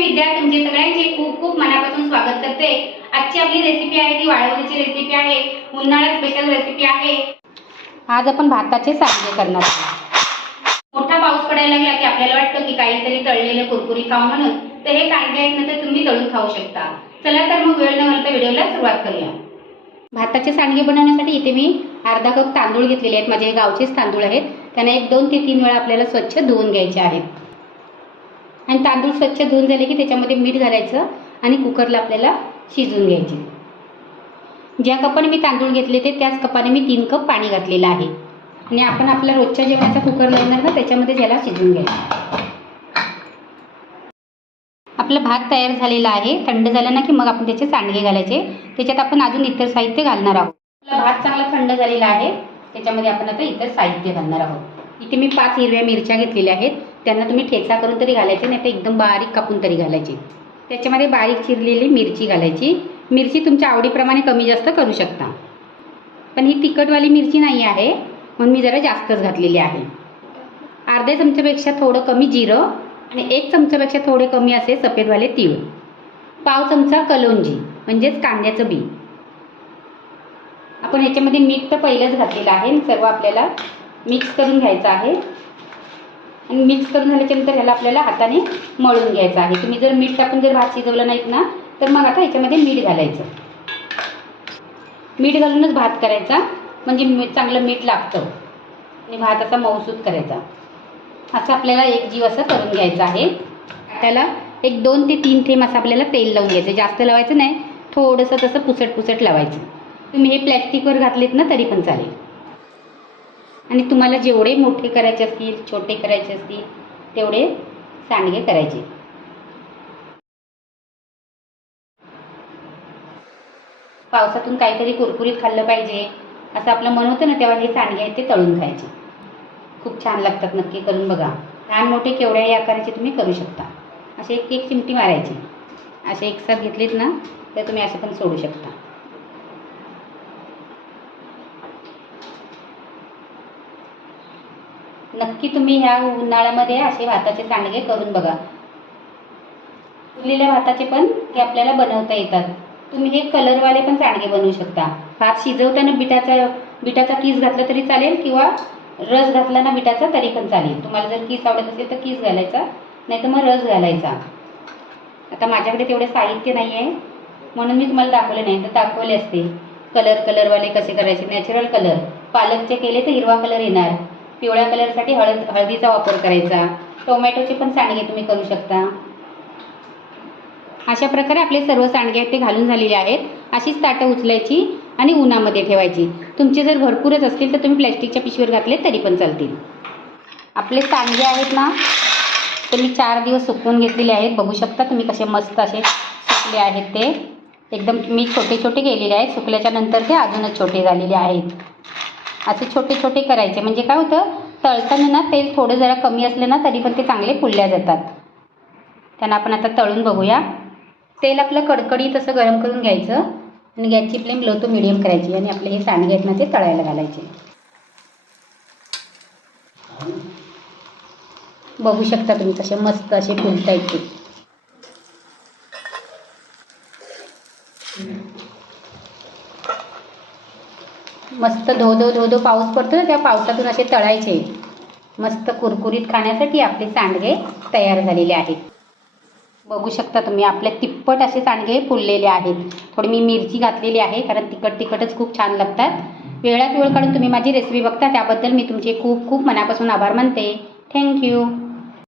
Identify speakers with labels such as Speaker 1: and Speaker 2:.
Speaker 1: विद्या तुमचे सगळ्यांचे खूप खूप मनापासून स्वागत करते. आजची आपली रेसिपी आहे ती वाळवणीची रेसिपी आहे उन्हाळा स्पेशल रेसिपी आहे. आज आपण भाताचे सांडगे करणार मोठा पाऊस पडायला लागला की आपल्याला वाटतं की काहीतरी तळलेले कुरकुरी खाऊ म्हणून तर हे सांडगे आहेत ना तुम्ही तळून खाऊ शकता. चला तर मग वेळ न घालता व्हिडिओला सुरुवात करूया. भाताचे सांडगे बनवण्यासाठी इथे मी अर्धा कप तांदूळ घेतलेले आहेत. माझे गावचेच तांदूळ आहेत. त्यांना एक दोन ते तीन वेळा आपल्याला स्वच्छ धुवून घ्यायचे आहेत. आणि तांदूळ स्वच्छ धुवून झाले की त्याच्यामध्ये मीठ घालायचं आणि कुकरला आपल्याला शिजून घ्यायचे. ज्या कपाने मी तांदूळ घेतले ते त्याच कपाने मी तीन कप पाणी घातलेलं आहे. आणि आपण आपल्या रोजच्या जेवणाचा कुकर लावणार ना त्याच्यामध्ये त्याला शिजून घ्यायचं. आपला भात तयार झालेला आहे. थंड झाला ना की मग आपण त्याचे सांडगे घालायचे. त्याच्यात आपण अजून इतर साहित्य घालणार आहोत. आपला भात चांगला थंड झालेला आहे. त्याच्यामध्ये आपण आता इतर साहित्य घालणार आहोत. इथे मी पाच हिरव्या मिरच्या घेतलेल्या आहेत. त्यांना तुम्ही ठेचा करून तरी घालायचे नाही तर एकदम बारीक कापून तरी घालायचे. त्याच्यामध्ये बारीक चिरलेली मिरची घालायची. मिरची तुमच्या आवडीप्रमाणे कमी जास्त करू शकता. पण ही तिखटवाली मिरची नाही आहे म्हणून मी जरा जास्तच घातलेली आहे. अर्ध्या चमच्यापेक्षा थोडं कमी जिरं आणि एक चमच्यापेक्षा थोडे कमी असे सफेदवाले तीळ. पाव चमचा कलोंजी म्हणजेच कांद्याचं बी. आपण याच्यामध्ये मीठ तर पहिलंच घातलेलं आहे. सर्व आपल्याला मिक्स करून घ्यायचं आहे. आणि मिक्स करून झाल्याच्यानंतर ह्याला आपल्याला हाताने मळून घ्यायचं आहे. तुम्ही जर मीठ टाकून जर भात शिजवलं नाहीत ना तर मग आता ह्याच्यामध्ये मीठ घालायचं. मीठ घालूनच भात करायचा. म्हणजे चांगलं मीठ लागतं. आणि भात असा मऊसूत करायचा. असं आपल्याला एक जीव असं करून घ्यायचं आहे. त्याला एक दोन ते तीन थेंब असं आपल्याला तेल लावून घ्यायचं. जास्त लावायचं नाही. थोडंसं तसं पुसट पुसट लावायचं. तुम्ही हे प्लॅस्टिकवर घातलेत ना तरी पण चालेल. आणि तुम्हाला जेवढे मोठे करायचे असतील छोटे करायचे असतील तेवढे सांडगे करायचे. पावसातून काहीतरी कुरकुरीत खाल्लं पाहिजे असं आपलं मन होतं ना तेव्हा हे सांडगे आहेत ते तळून खायचे. खूप छान लागतात नक्की करून बघा. लहान मोठे केवढ्याही आकाराचे तुम्ही करू शकता. असे एक एक चिमटी मारायची. असे एक सर घेतलीत ना तर तुम्ही असं पण सोडू शकता. नक्की तुम्ही ह्या उन्हाळ्यामध्ये असे भाताचे सांडगे करून बघा. फुललेल्या भाताचे पण हे आपल्याला बनवता येतात. तुम्ही हे कलरवाले पण सांडगे बनवू शकता. भात शिजवताना बिटाचा बिटाचा कीस घातला तरी चालेल किंवा रस घातला ना बिटाचा तरी पण चालेल. तुम्हाला जर किस आवडत असेल तर कीस घालायचा नाही तर मग रस घालायचा. आता माझ्याकडे तेवढे साहित्य नाही आहे म्हणून मी तुम्हाला दाखवले नाही तर दाखवले असते. कलर कलरवाले कसे करायचे? नॅचरल कलर पालकचे केले तर हिरवा कलर येणार. पिवळ्या कलरसाठी हळद हळदीचा वापर करायचा. टोमॅटोचे पण सांडगे तुम्ही करू शकता. अशा प्रकारे आपले सर्व सांडगे आहेत ते घालून झालेले आहेत. अशीच ताटं उचलायची आणि उन्हामध्ये ठेवायची. तुमचे जर भरपूरच असतील तर तुम्ही प्लॅस्टिकच्या पिशवीवर घातले तरी पण चालतील. आपले सांडगे आहेत ना ते मी चार दिवस सुकवून घेतलेले आहेत. बघू शकता तुम्ही कसे मस्त असे सुकले आहेत ते. एकदम मी छोटे छोटे केलेले आहेत. सुकल्याच्या नंतर ते अजूनच छोटे झालेले आहेत. असे छोटे छोटे करायचे. म्हणजे काय होतं तळताना ना तेल थोडं जरा कमी असलं ना तरी पण ते चांगले फुलल्या जातात. त्यांना आपण आता तळून बघूया. तेल आपलं कडकडीत असं गरम करून घ्यायचं आणि गॅसची फ्लेम लो टू मिडियम करायची आणि आपले हे सांडगे आहेत ना ते तळायला घालायचे. बघू शकता तुम्ही कसे मस्त असे फुलता ते. मस्त धो धो धो धो पाऊस पडतो ना त्या पावसातून असे तळायचे. मस्त कुरकुरीत खाण्यासाठी आपले सांडगे तयार झालेले आहेत. बघू शकता तुम्ही आपल्या तिप्पट असे सांडगे फुललेले आहेत. थोडी मी मिरची घातलेली आहे कारण तिखट तिखटच खूप छान लागतात. वेळात वेळ काढून तुम्ही माझी रेसिपी बघता त्याबद्दल मी तुमचे खूप खूप मनापासून आभार मानते. थँक्यू